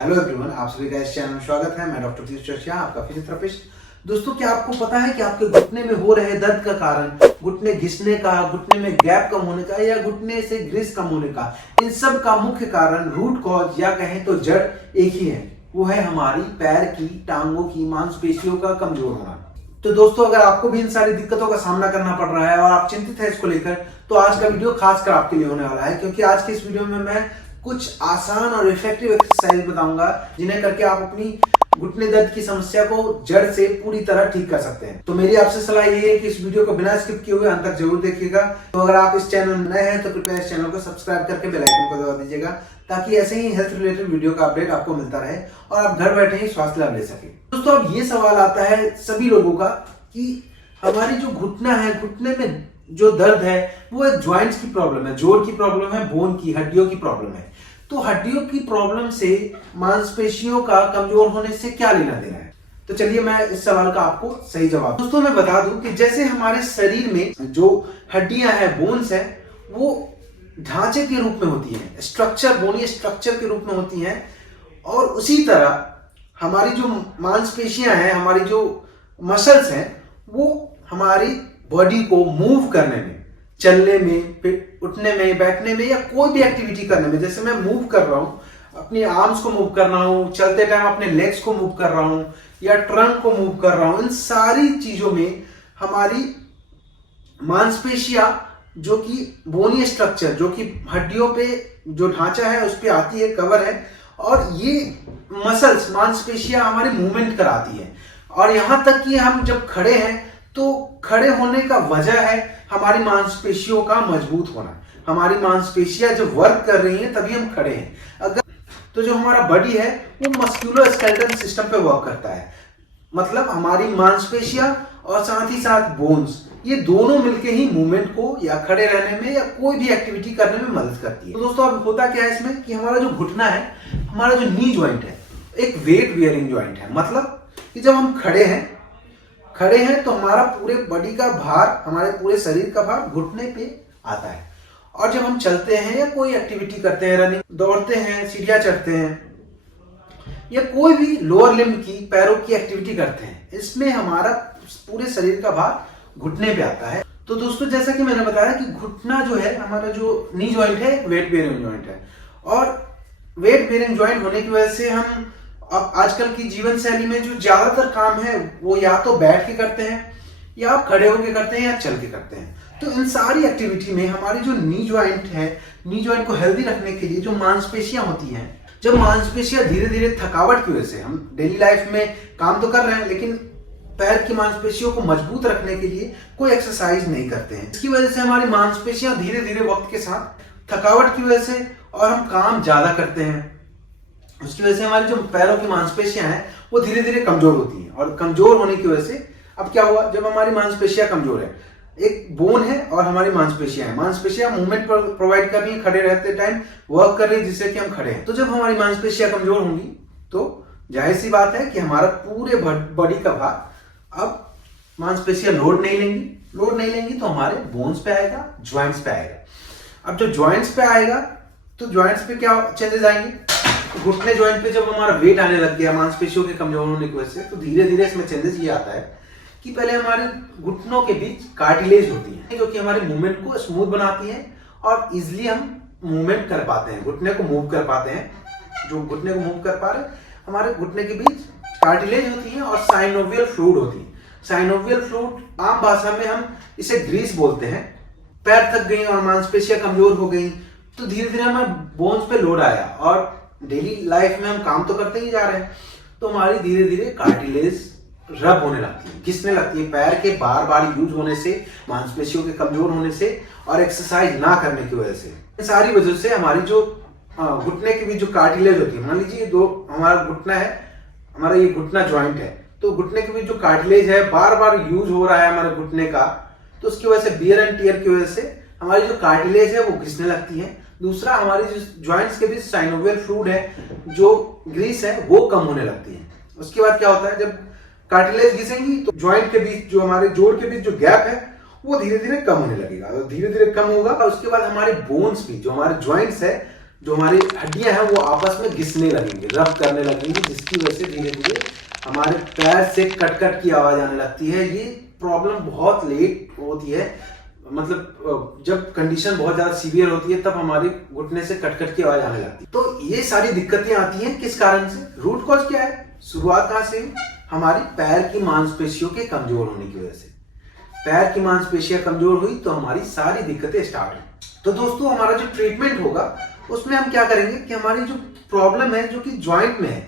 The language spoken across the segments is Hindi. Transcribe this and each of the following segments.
हेलो एवरीवन, आप सभी का इस चैनल में स्वागत है। मैं डॉक्टर तीर्थ चर्चा, आपका फिजियोथेरेपिस्ट। दोस्तों, क्या आपको पता है कि आपके घुटने में हो रहे दर्द का कारण घुटने घिसने का, घुटने में गैप कम होने का या घुटने से ग्रीस कम होने का, इन सब का मुख्य कारण, रूट कॉज या कहें तो जड़ एक ही है। वो है हमारी पैर की, टांगों की मांसपेशियों का कमजोर होना। तो दोस्तों, अगर आपको भी इन सारी दिक्कतों का सामना करना पड़ रहा है और आप चिंतित हैं इसको लेकर, तो आज का वीडियो खासकर आपके लिए होने वाला है, क्योंकि आज के इस वीडियो में मैं कुछ आसान और इफेक्टिव एक्सरसाइज बताऊंगा जिन्हें करके आप अपनी घुटने दर्द की समस्या को जड़ से पूरी तरह ठीक कर सकते हैं। तो मेरी आपसे सलाह ये है कि इस वीडियो को बिना स्किप किए हुए अंत तक जरूर देखिएगा। तो अगर आप इस चैनल में नए हैं तो कृपया इस चैनल को सब्सक्राइब करके बेल आइकन को दबा दीजिएगा, ताकि ऐसे ही हेल्थ रिलेटेड वीडियो का अपडेट आपको मिलता रहे और आप घर बैठे ही स्वास्थ्य लाभ ले सके। दोस्तों, अब ये सवाल आता है सभी लोगों का कि हमारी जो घुटना है, घुटने में जो दर्द है वो एक ज्वाइंट्स की प्रॉब्लम है, जोड़ की प्रॉब्लम है, बोन की, हड्डियों की प्रॉब्लम है। तो हड्डियों की प्रॉब्लम से मांसपेशियों का कमजोर होने से क्या लेना देना है? तो चलिए मैं इस सवाल का आपको सही जवाब। दोस्तों, मैं बता दूं कि जैसे हमारे शरीर में जो हड्डियां हैं, बोन्स हैं, वो ढांचे के रूप में होती हैं, स्ट्रक्चर, बोनी स्ट्रक्चर के रूप में होती हैं, और उसी तरह हमारी जो मांसपेशियां हैं, हमारी जो मसल्स हैं, वो हमारी बॉडी को मूव करने में, चलने में, फिर उठने में, बैठने में या कोई भी एक्टिविटी करने में, जैसे मैं मूव कर रहा हूं, अपने आर्म्स को मूव कर रहा हूं, चलते टाइम अपने लेग्स को मूव कर रहा हूं या ट्रंक को मूव कर रहा हूं, इन सारी चीजों में हमारी मांसपेशियां, जो कि बोनी स्ट्रक्चर, जो कि हड्डियों पे जो ढांचा है उस पे आती है, कवर है, और ये मसल्स, मांसपेशियां हमारी मूवमेंट कराती है। और यहां तक कि हम जब खड़े हैं तो खड़े होने का वजह है हमारी मांसपेशियों का मजबूत होना। हमारी मांसपेशियां जब वर्क कर रही हैं तभी हम खड़े हैं। अगर तो जो हमारा बॉडी है वो मस्कुलर स्केलेटल सिस्टम पे वर्क करता है, मतलब हमारी मांसपेशियां और साथ ही साथ बोन्स, ये दोनों मिलके ही मूवमेंट को या खड़े रहने में या कोई भी एक्टिविटी करने में मदद करती है। तो दोस्तों, अब होता क्या है इसमें कि हमारा जो घुटना है, हमारा जो नी ज्वाइंट है, एक वेट बियरिंग ज्वाइंट है। मतलब कि जब हम खड़े हैं तो हमारा पूरे बॉडी का भार, हमारे पूरे शरीर का भार घुटने पे आता है। और जब हम चलते हैं या कोई एक्टिविटी करते हैं, रनिंग, दौड़ते हैं, सीढ़ियां चढ़ते हैं या कोई भी लोअर लिम्ब की, पैरों की एक्टिविटी करते हैं, इसमें हमारा पूरे शरीर का भार घुटने पे आता है। तो दोस्तों, जैसा कि मैंने बताया कि घुटना जो है, हमारा जो नी ज्वाइंट है, वेट बेयरिंग ज्वाइंट है, और वेट बेयरिंग ज्वाइंट होने की वजह से हम अब आजकल की जीवन शैली में जो ज्यादातर काम है वो या तो बैठ के करते हैं, या आप खड़े होकर करते हैं, या चल के करते हैं। तो इन सारी एक्टिविटी में हमारी जो नी ज्वाइंट है, नी ज्वाइंट को हेल्दी रखने के लिए जो मांसपेशियां होती हैं, जब मांसपेशियां धीरे धीरे थकावट की वजह से, हम डेली लाइफ में काम तो कर रहे हैं लेकिन पैर की मांसपेशियों को मजबूत रखने के लिए कोई एक्सरसाइज नहीं करते हैं, इसकी वजह से हमारी मांसपेशियां धीरे धीरे वक्त के साथ थकावट की वजह से, और हम काम ज्यादा करते हैं, उसकी वजह से हमारी जो पैरों की मांसपेशियां हैं वो धीरे धीरे कमजोर होती हैं। और कमजोर होने की वजह से अब क्या हुआ, जब हमारी मांसपेशियां कमजोर है, एक बोन है और हमारी मांसपेशियां हैं, मांसपेशियां मूवमेंट प्रोवाइड कर रही है, खड़े रहते टाइम वर्क कर रही है, जिससे कि हम खड़े हैं। तो जब हमारी मांसपेशियां कमजोर होंगी तो जाहिर सी बात है कि हमारा पूरे बॉडी का भार अब मांसपेशियां लोड नहीं लेंगी तो हमारे बोन्स पे आएगा, ज्वाइंट्स पे आएगा। अब जो ज्वाइंट्स पे आएगा तो ज्वाइंट्स पे क्या चेंजेस आएंगे, घुटने ज्वाइंट पे जब हमारा वेट आने लग गया मांसपेशियों के कमजोर होने की वजह से, तो धीरे धीरे इसमें चेंजेस ये आता है कि पहले हमारे घुटनों के बीच कार्टिलेज होती है, जो कि हमारे मूवमेंट को स्मूथ बनाती है और इजिली हम मूवमेंट कर पाते हैं, घुटने को मूव कर पाते हैं। जो घुटने को मूव कर पा रहे, हमारे घुटने के बीच कार्टिलेज होती है और साइनोवियल फ्लूइड होती है। साइनोवियल फ्लूइड आम भाषा में हम इसे ग्रीस बोलते हैं। पैर थक गई और मांसपेशियां कमजोर हो गई तो धीरे धीरे हमारे बोन्स पे लोड आया, और डेली लाइफ में हम काम तो करते ही जा रहे हैं, तो हमारी धीरे धीरे कार्टिलेज रब होने लगती है, घिसने लगती है। पैर के बार बार यूज होने से, मांसपेशियों के कमजोर होने से और एक्सरसाइज ना करने की वजह से, इन सारी वजह से हमारी जो घुटने के बीच जो कार्टिलेज होती है, मान लीजिए दो हमारा घुटना है, हमारा ये घुटना ज्वाइंट है, तो घुटने के बीच जो कार्टिलेज है बार बार यूज हो रहा है हमारे घुटने का, तो उसकी वजह से, बियर एंड टियर की वजह से हमारी जो कार्टिलेज है वो घिसने लगती है। दूसरा, हमारी जो ज्वाइंट्स के बीच साइनोवियल फ्लूइड है, जो ग्रीस है, वो कम होने लगती है। उसके बाद क्या होता है, जब कार्टिलेज घिसेंगी तो ज्वाइंट के बीच, जो हमारे जोड़ के बीच जो गैप है वो धीरे धीरे कम होने लगेगा, और धीरे धीरे कम होगा, और उसके बाद हमारे बोन्स भी, जो हमारे ज्वाइंट्स है, जो हमारी हड्डियां हैं वो आपस में घिसने लगेंगे, रब करने लगेंगी, जिसकी वजह से धीरे धीरे हमारे पैर से कट कट की आवाज आने लगती है। ये प्रॉब्लम बहुत लेट होती है, मतलब जब कंडीशन बहुत ज्यादा सीवियर होती है तब हमारे घुटने से कट कट की आवाज आने लगती है। तो ये सारी दिक्कतें आती हैं किस कारण से? रूट कॉज क्या है? शुरुआत कहां से? हमारी पैर की मांसपेशियों के कमजोर होने की वजह से। पैर की मांसपेशियां कमजोर हुई तो हमारी सारी दिक्कतें स्टार्ट हुई। तो दोस्तों हमारा जो ट्रीटमेंट होगा उसमें हम क्या करेंगे कि हमारी जो प्रॉब्लम है जो कि ज्वाइंट में है,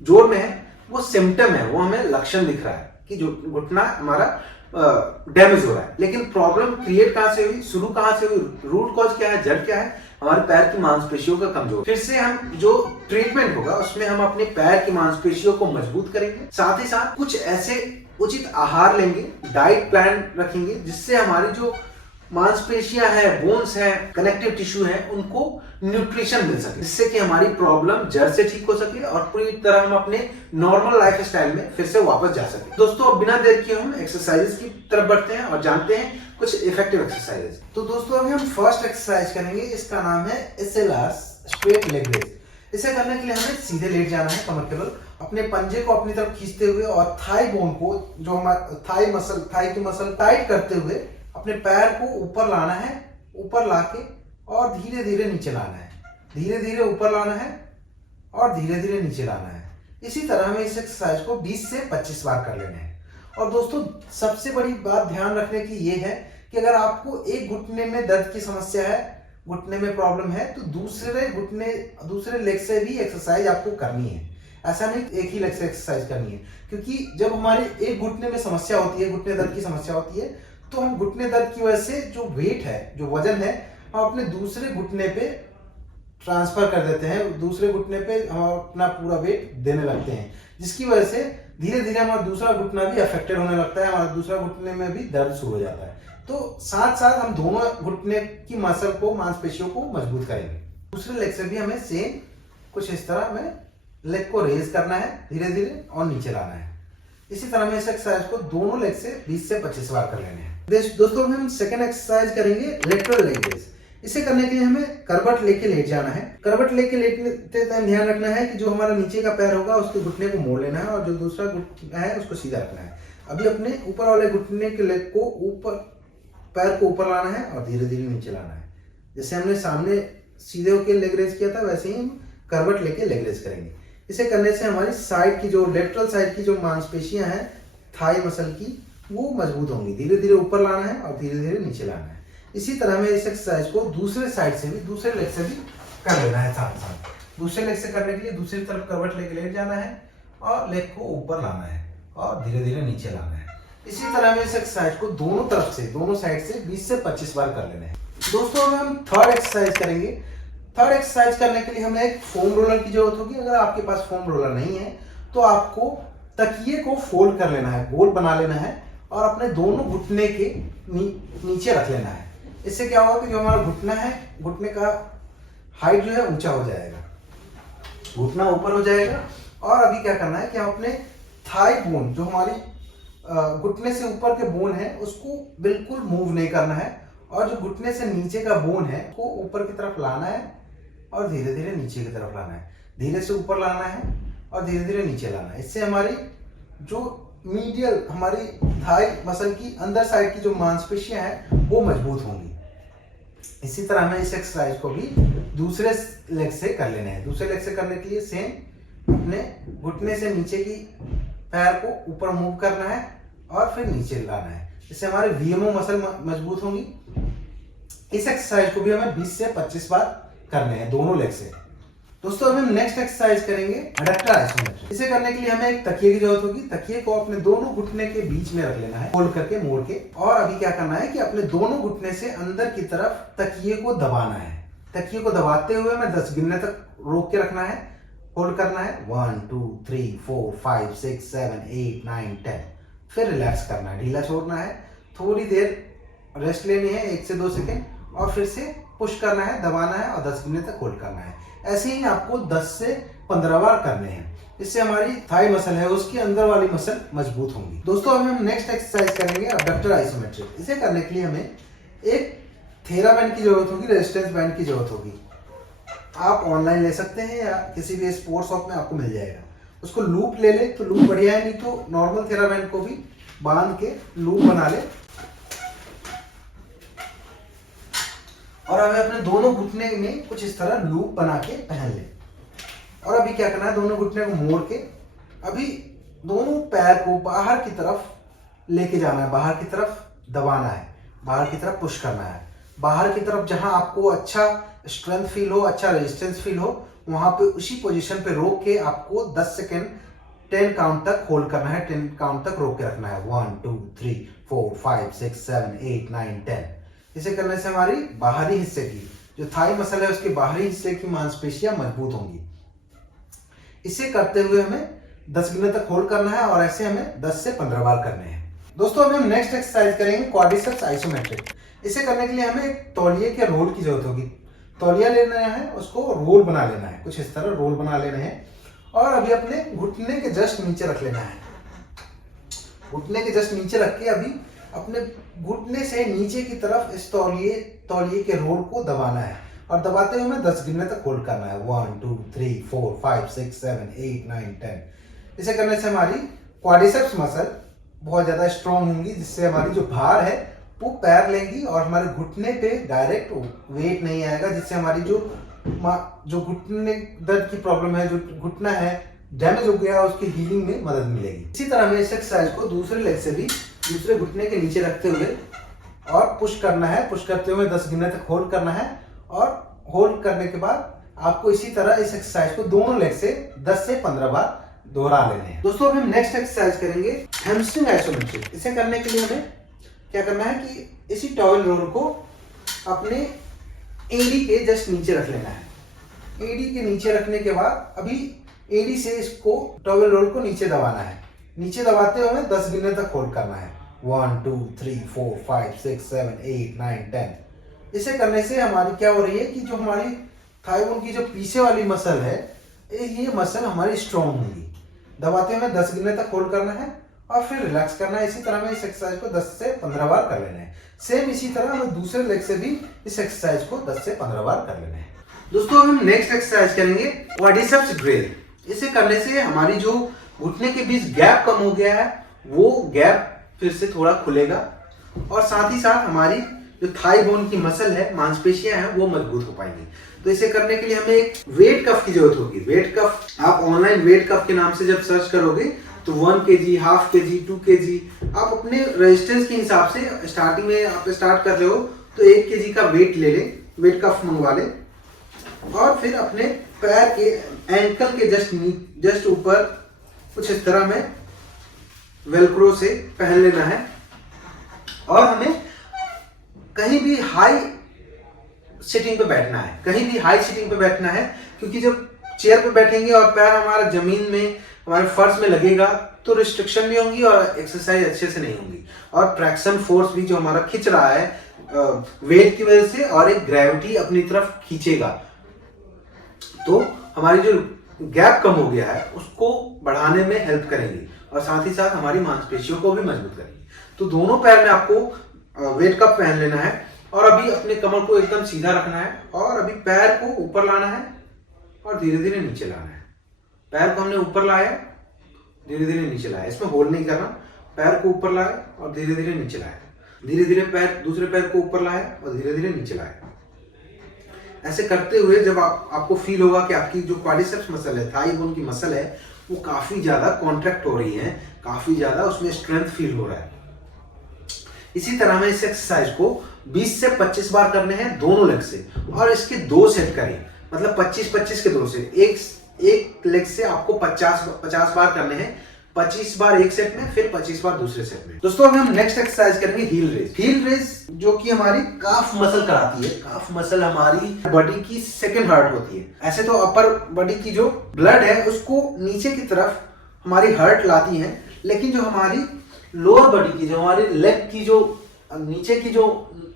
जोड़ में है, वो सिम्टम है, वो हमें लक्षण दिख रहा है कि जो घुटना हमारा डैमेज हो रहा है। लेकिन प्रॉब्लम क्रिएट कहां से हुई, शुरू कहां से हुई, रूट कॉज क्या है, जड़ क्या है? हमारे पैर की मांसपेशियों का कमजोर। फिर से हम जो ट्रीटमेंट होगा उसमें हम अपने पैर की मांसपेशियों को मजबूत करेंगे, साथ ही साथ कुछ ऐसे उचित आहार लेंगे, डाइट प्लान रखेंगे जिससे हमारी जो मांसपेशियां हैं, बोन्स हैं, कनेक्टिव टिश्यू हैं, उनको न्यूट्रिशन मिल सके, जिससे कि हमारी प्रॉब्लम जड़ से ठीक हो सके और पूरी तरह हम अपने नॉर्मल लाइफ स्टाइल में फिर से वापस जा सके। दोस्तों अब बिना देर किए हम एक्सरसाइजेस की तरफ बढ़ते हैं और जानते हैं कुछ इफेक्टिव एक्सरसाइजेस। तो दोस्तों अभी हम फर्स्ट एक्सरसाइज करेंगे, इसका नाम है SLR स्ट्रेट लेग रेज। इसे करने के लिए हमें सीधे लेट जाना है, कमर के बल, अपने पंजे को अपनी तरफ खींचते हुए और थाई बोन को, जो हमारा थाई की मसल टाइट करते हुए अपने पैर को ऊपर लाना है, ऊपर लाके और धीरे धीरे नीचे लाना है, धीरे धीरे ऊपर लाना है और धीरे धीरे नीचे लाना है। इसी तरह हमें इस एक्सरसाइज को 20 से 25 बार कर लेने हैं। और दोस्तों सबसे बड़ी बात ध्यान रखने की ये है कि अगर आपको एक घुटने में दर्द की समस्या है, घुटने में प्रॉब्लम है, तो दूसरे लेग से भी एक्सरसाइज आपको करनी है। ऐसा नहीं एक ही लेग से एक्सरसाइज करनी है, क्योंकि जब हमारे एक घुटने में समस्या होती है, घुटने दर्द की समस्या होती है, तो हम घुटने दर्द की वजह से जो वेट है, जो वजन है, हम अपने दूसरे घुटने पे ट्रांसफर कर देते हैं, दूसरे घुटने पे हम अपना पूरा वेट देने लगते हैं, जिसकी वजह से धीरे धीरे हमारा दूसरा घुटना भी अफेक्टेड होने लगता है, हमारा दूसरा घुटने में भी दर्द शुरू हो जाता है। तो साथ साथ हम दोनों घुटने की मसल को, मांसपेशियों को मजबूत करेंगे। दूसरे लेग से भी हमें सेम कुछ इस तरह हमें लेग को रेज करना है, धीरे धीरे और नीचे लाना है। इसी तरह में इस एक्सरसाइज को दोनों लेग से 20 से 25 बार कर लेने हैं। दोस्तों हम सेकंड एक्सरसाइज करेंगे लेटरल लेग रेज। इसे करने के लिए हमें करवट लेके लेट जाना है। करवट लेके लेटते टाइम ध्यान रखना है कि जो हमारा नीचे का पैर होगा उसके घुटने को मोड़ लेना है और जो दूसरा घुटना है उसको सीधा रखना है। अभी अपने ऊपर वाले घुटने के लेग को ऊपर, पैर को ऊपर लाना है और धीरे धीरे नीचे लाना है। जैसे हमने सामने सीधे होकर लेग रेज किया था, वैसे ही हम करवट लेके लेग रेज करेंगे। इसे करने से हमारी साइड की, जो लेटरल साइड की जो मांसपेशियां हैं थाई मसल की, वो मजबूत होंगी। धीरे धीरे ऊपर लाना है और धीरे धीरे नीचे लाना है। इसी तरह में इस एक्सरसाइज को दूसरे साइड से भी, दूसरे लेग से भी कर लेना है साथ साथ। दूसरे लेग से करने के लिए दूसरी तरफ करवट लेके लेट जाना है और लेग को ऊपर लाना है और धीरे धीरे नीचे लाना है। इसी तरह में इस एक्सरसाइज को दोनों तरफ से, दोनों साइड से 20 से 25 बार कर लेना है। दोस्तों अब हम थर्ड एक्सरसाइज करेंगे। थर्ड एक्सरसाइज करने के लिए हमें एक फोम रोलर की जरूरत होगी। अगर आपके पास फोम रोलर नहीं है तो आपको तकिए को फोल्ड कर लेना है, गोल बना लेना है और अपने दोनों घुटने के नीचे रख लेना है। इससे क्या होगा कि जो हमारा घुटना है, घुटने का हाइट जो है ऊंचा हो जाएगा, घुटना ऊपर हो जाएगा। और अभी क्या करना है कि हम अपने थाई बोन, जो हमारी घुटने से ऊपर के बोन है, उसको बिल्कुल मूव नहीं करना है और जो घुटने से नीचे का बोन है को ऊपर की तरफ लाना है और धीरे धीरे नीचे की तरफ लाना है। धीरे से ऊपर लाना है और धीरे धीरे नीचे लाना है। इससे हमारी जो मीडियल, हमारी थाई मसल की अंदर साइड की जो मांसपेशियां हैं वो मजबूत होंगी। इसी तरह हमें इस एक्सरसाइज को भी दूसरे लेग से कर लेना है। दूसरे लेग से करने के लिए सेम अपने घुटने से नीचे की पैर को ऊपर मूव करना है और फिर नीचे लाना है। इससे हमारे VMO मसल मजबूत होंगी। इस एक्सरसाइज को भी हमें 20 से 25 बार करने हैं दोनों लेग से। दोस्तों अब हम नेक्स्ट एक्सरसाइज करेंगे एडक्टर आइसोमेट्रिक। इसे करने के लिए हमें एक तकिए की जरूरत होगी। तकिए को अपने दोनों घुटने के बीच में रख लेना है, फोल्ड करके, मोड़ के। और अभी क्या करना है कि अपने दोनों घुटने से अंदर की तरफ तकिए को दबाना है। तकिए को दबाते हुए हमें 10 गिनने तक रोक के रखना है, होल्ड करना है। 1 2 3 4 5 6 7 8 9 10। फिर रिलैक्स करना है, ढीला छोड़ना है, थोड़ी देर रेस्ट लेनी है, 1 से 2 सेकेंड, और फिर से पुश करना है, दबाना है और 10 गिनने तक होल्ड करना है। ऐसे ही आपको 10 से 15 बार करने हैं। इससे हमारी थाई मसल है उसकी अंदर वाली मसल मजबूत होंगी। दोस्तों अब हम नेक्स्ट एक्सरसाइज करेंगे एबडक्टर आइसोमेट्रिक। इसे करने के लिए हमें एक थेरा बैंड की जरूरत होगी, रेजिस्टेंस बैंड की जरूरत होगी। आप ऑनलाइन ले सकते हैं या किसी भी स्पोर्ट्स शॉप में आपको मिल जाएगा। उसको लूप ले ले तो लूप बढ़िया है, नहीं तो नॉर्मल थेराबैंड को भी बांध के लूप बना ले। और हमें अपने दोनों घुटने में कुछ इस तरह लूप बना के पहन ले। और अभी क्या करना है, दोनों घुटने को मोड़ के अभी दोनों पैर को बाहर की तरफ लेके जाना है, बाहर की तरफ दबाना है, बाहर की तरफ पुश करना है। बाहर की तरफ जहां आपको अच्छा स्ट्रेंथ फील हो, अच्छा रेजिस्टेंस फील हो, वहां पे उसी पोजीशन पे रोक के आपको 10 सेकेंड 10 काउंट तक होल्ड करना है, 10 काउंट तक रोक के रखना है। 1 2 3 4 5 6 7 8 9 10। इसे करने से हमारी बाहरी हिस्से की जो थाई मसल है उसके बाहरी हिस्से की मांसपेशियां मजबूत होंगी। इसे करते हुए हमें 10 गिनने तक होल्ड करना है और ऐसे हमें 10 से 15 बार करने हैं। दोस्तों अभी हम नेक्स्ट एक्सरसाइज करेंगे क्वाड्रिसेप्स आइसोमेट्रिक। इसे करने के लिए हमें एक तौलिए के रोल की जरूरत होगी। तौलिया लेना है, उसको रोल बना लेना है, कुछ इस तरह रोल बना लेना है और अभी अपने घुटने के जस्ट नीचे रख लेना है। घुटने के जस्ट नीचे रख के अभी अपने घुटने से नीचे की तरफ इस तौलिए के रोल को दबाना है और दबाते हुए हमें 10 गिनने तक होल्ड करना है। 1 2 3 4 5 6 7 8 9 10। इसे करने से हमारी क्वाड्रिसेप्स मसल बहुत ज्यादा स्ट्रांग होंगी, जिससे हमारी जो भार है वो पैर लेंगी और हमारे घुटने पे डायरेक्ट वेट नहीं आएगा, जिससे हमारी जो घुटने दर्द की प्रॉब्लम है, जो घुटना है डैमेज हो गया, उसकी हीलिंग में मदद मिलेगी। इसी तरह हमें इस एक्सरसाइज को दूसरे लेग से भी दूसरे घुटने के नीचे रखते हुए और पुश करना है। पुश करते हुए 10 गिनने तक होल्ड करना है और होल्ड करने के बाद आपको इसी तरह इस एक्सरसाइज को दोनों लेग से 10 से 15 बार दोहरा लेने हैं। दोस्तों अभी हम नेक्स्ट एक्सरसाइज करेंगे हैमस्ट्रिंग आइसोमेट्रिक। इसे करने के लिए हमें क्या करना है कि इसी टॉवेल रोल को अपने एडी के जस्ट नीचे रख लेना है। एडी के नीचे रखने के बाद अभी एडी से इसको टॉवेल रोल को नीचे दबाना है। नीचे दबाते हुए 10 गिनने तक होल्ड करना है। 1 2 3 4 5 6 7 8 9 10। इसे करने से हमारी क्या हो रही है कि जो हमारी थाई बोन की जो पीछे वाली मसल है, ये मसल हमारी स्ट्रांग होगी। दबाते हुए 10 गिनने तक होल्ड करना है और फिर रिलैक्स करना है। इसी तरह में इस एक्सरसाइज को 10 से 15 बार कर लेना है। सेम इसी तरह हमें दूसरे लेग से भी इस एक्सरसाइज को 10 से 15 बार कर लेना है। दोस्तों हम नेक्स्ट एक्सरसाइज करेंगे क्वाड्रिसेप्स ग्रिल। इसे करने से हमारी जो घुटने के बीच गैप कम हो गया है, वो गैप फिर से थोड़ा खुलेगा और साथ ही साथ हमारी जो थाई बोन की मसल है, मांसपेशियां हैं, वो मजबूत हो पाएंगी। तो इसे करने के लिए हमें एक वेट कफ की जरूरत होगी। वेट कफ आप ऑनलाइन वेट कफ के नाम से जब सर्च करोगे तो 1 kg, हाफ kg, 2 kg आप अपने रेजिस्टेंस के हिसाब से स्टार्टिंग में आप स्टार्ट कर रहे हो तो 1 kg का वेट ले ले, वेट कफ मंगवा ले और फिर अपने पैर के एंकल के जस्ट ऊपर कुछ इस तरह में वेलक्रो से पहन लेना है। और हमें कहीं भी हाई सिटिंग पे बैठना है, कहीं भी हाई सिटिंग पे बैठना है, क्योंकि जब चेयर पे बैठेंगे और पैर हमारा जमीन में, हमारे फर्श में लगेगा तो रिस्ट्रिक्शन भी होंगी और एक्सरसाइज अच्छे से नहीं होंगी। और ट्रैक्शन फोर्स भी जो हमारा खींच रहा है वेट की वजह से, और एक ग्रेविटी अपनी तरफ खींचेगा, तो हमारी जो गैप कम हो गया है उसको बढ़ाने में हेल्प करेंगी और साथ ही साथ हमारी मांसपेशियों को भी मजबूत करेंगी। तो दोनों पैर में आपको वेट कप पहन लेना है और अभी अपने कमर को एकदम सीधा रखना है और अभी पैर को ऊपर लाना है और धीरे धीरे नीचे लाना है। पैर को हमने ऊपर लाया, धीरे धीरे नीचे लाया, इसमें होल्ड नहीं करना। पैर को ऊपर लाया और धीरे धीरे नीचे लाया, धीरे धीरे दूसरे पैर को ऊपर लाया और धीरे धीरे नीचे लाया। ऐसे करते हुए जब आपको फील होगा कि आपकी जो क्वाड्रिसेप्स मसल है, थाई बोन की मसल है, वो काफी ज्यादा कॉन्ट्रैक्ट हो रही है, काफी ज्यादा उसमें स्ट्रेंथ फील हो रहा है। इसी तरह में इस एक्सरसाइज को 20 से 25 बार करने हैं दोनों लेग से और इसके 2 सेट करें, मतलब 25-25 के 2 सेट। एक लेग से आपको 50 बार करने हैं, 25 बार एक सेट में, फिर 25 बार दूसरे सेट में। दोस्तों अभी हम नेक्स्ट एक्सरसाइज करेंगे हील रेज। हील रेज जो कि हमारी काफ मसल कराती है। काफ मसल हमारी बॉडी की सेकंड हार्ट होती है। ऐसे तो अपर बॉडी की जो ब्लड है उसको नीचे की तरफ हमारी हार्ट लाती है, लेकिन जो हमारी लोअर बॉडी की, जो हमारी लेग की जो नीचे की जो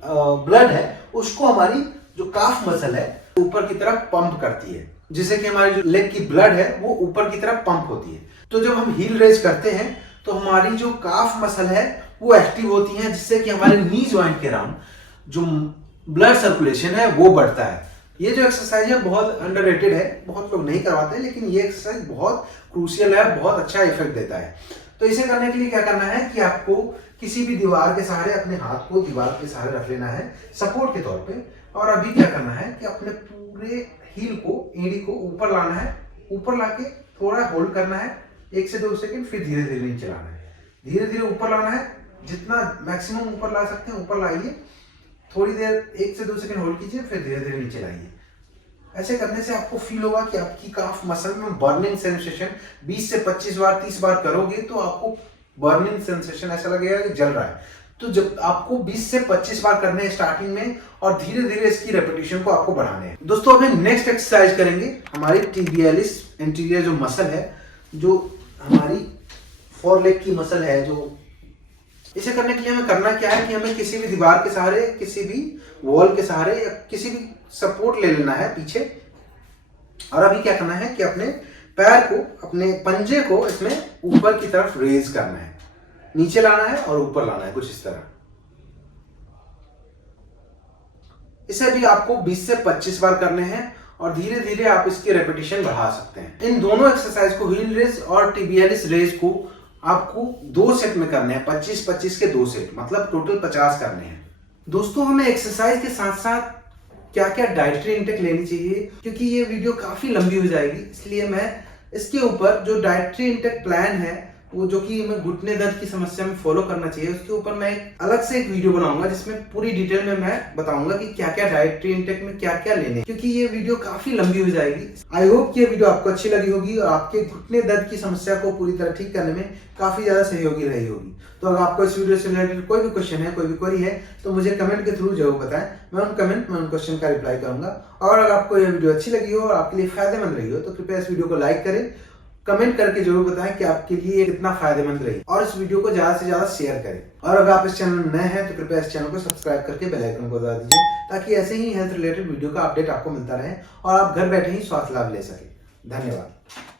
ब्लड है, उसको हमारी जो काफ मसल है ऊपर की तरफ पंप करती है, जिससे कि हमारी जो लेग की ब्लड है वो ऊपर की तरफ पंप होती है। तो जब हम हील रेज करते हैं तो हमारी जो काफ मसल है वो एक्टिव होती है, जिससे कि हमारे नी जॉइंट के अराउंड जो ब्लड सर्कुलेशन है वो बढ़ता है। ये जो एक्सरसाइज है बहुत अंडररेटेड है, बहुत लोग नहीं करवाते, लेकिन ये एक्सरसाइज बहुत क्रूशियल है, बहुत अच्छा इफेक्ट देता है। तो इसे करने के लिए क्या करना है कि आपको किसी भी दीवार के सहारे अपने हाथ को दीवार के सहारे रख लेना है सपोर्ट के तौर पे। और अभी क्या करना है कि अपने पूरे हील को, एड़ी को ऊपर लाना है, ऊपर लाके थोड़ा होल्ड करना है 1 से 2 सेकंड, फिर धीरे धीरे नीचे लाना है, धीरे धीरे ऊपर लाना है, जितना मैक्सिमम ऊपर ला सकते हैं ऊपर लाइए, थोड़ी देर 1 से 2 सेकंड होल्ड कीजिए, फिर धीरे धीरे नीचे लाइए। ऐसे करने से आपको फील होगा कि आपकी काफ मसल में बर्निंग सेंसेशन 20 से 25 बार 30 बार करोगे तो आपको बर्निंग सेंसेशन ऐसा लगेगा कि जल रहा है। तो जब आपको 20 से 25 बार करने हैं स्टार्टिंग में, और धीरे धीरे इसकी रेपिटेशन को आपको बढ़ाने हैं। दोस्तों अभी नेक्स्ट एक्सरसाइज करेंगे हमारी tibialis एंटीरियर जो मसल है, जो हमारी फोर लेग की मसल है। जो इसे करने के लिए हमें करना क्या है कि हमें किसी भी दीवार के सहारे, किसी भी वॉल के सहारे या किसी भी सपोर्ट ले लेना है पीछे। और अभी क्या करना है कि अपने पैर को, अपने पंजे को इसमें ऊपर की तरफ रेज करना है, नीचे लाना है और ऊपर लाना है, कुछ इस तरह। इसे भी आपको 20 से 25 बार करने हैं और धीरे धीरे आप इसकी रेपिटेशन बढ़ा सकते हैं। इन दोनों एक्सरसाइज को, हील रेज और tibialis रेज को आपको 2 सेट में करने हैं, 25-25 के 2 सेट, मतलब टोटल 50 करने हैं। दोस्तों हमें एक्सरसाइज के साथ साथ क्या क्या डाइटरी इंटेक लेनी चाहिए, क्योंकि ये वीडियो काफी लंबी हो जाएगी, इसलिए मैं इसके ऊपर जो डाइटरी इंटेक प्लान है, वो जो कि हमें घुटने दर्द की समस्या में फॉलो करना चाहिए, उसके ऊपर मैं अलग से एक वीडियो बनाऊंगा जिसमें पूरी डिटेल में मैं बताऊंगा कि क्या क्या डाइटरी इंटेक में क्या क्या लेने, क्योंकि ये वीडियो काफी लंबी हो जाएगी। आई होप कि ये वीडियो आपको अच्छी लगी होगी और आपके घुटने दर्द की समस्या को पूरी तरह ठीक करने में काफी ज्यादा सहयोगी रही होगी। तो अगर आपको इस वीडियो से रिलेटेड कोई भी क्वेश्चन है, कोई भी क्वेरी है, तो मुझे कमेंट के थ्रू जरूर बताएं, मैं उन क्वेश्चन का रिप्लाई करूंगा। और अगर आपको यह वीडियो अच्छी लगी हो और आपके लिए फायदेमंद रही हो तो कृपया इस वीडियो को लाइक करें, कमेंट करके जरूर बताएं कि आपके लिए कितना फायदेमंद रही, और इस वीडियो को ज्यादा से ज्यादा शेयर करें। और अगर आप इस चैनल में नए हैं तो कृपया इस चैनल को सब्सक्राइब करके बेल आइकन को दबा दीजिए, ताकि ऐसे ही हेल्थ रिलेटेड वीडियो का अपडेट आपको मिलता रहे और आप घर बैठे ही स्वास्थ्य लाभ ले सके। धन्यवाद।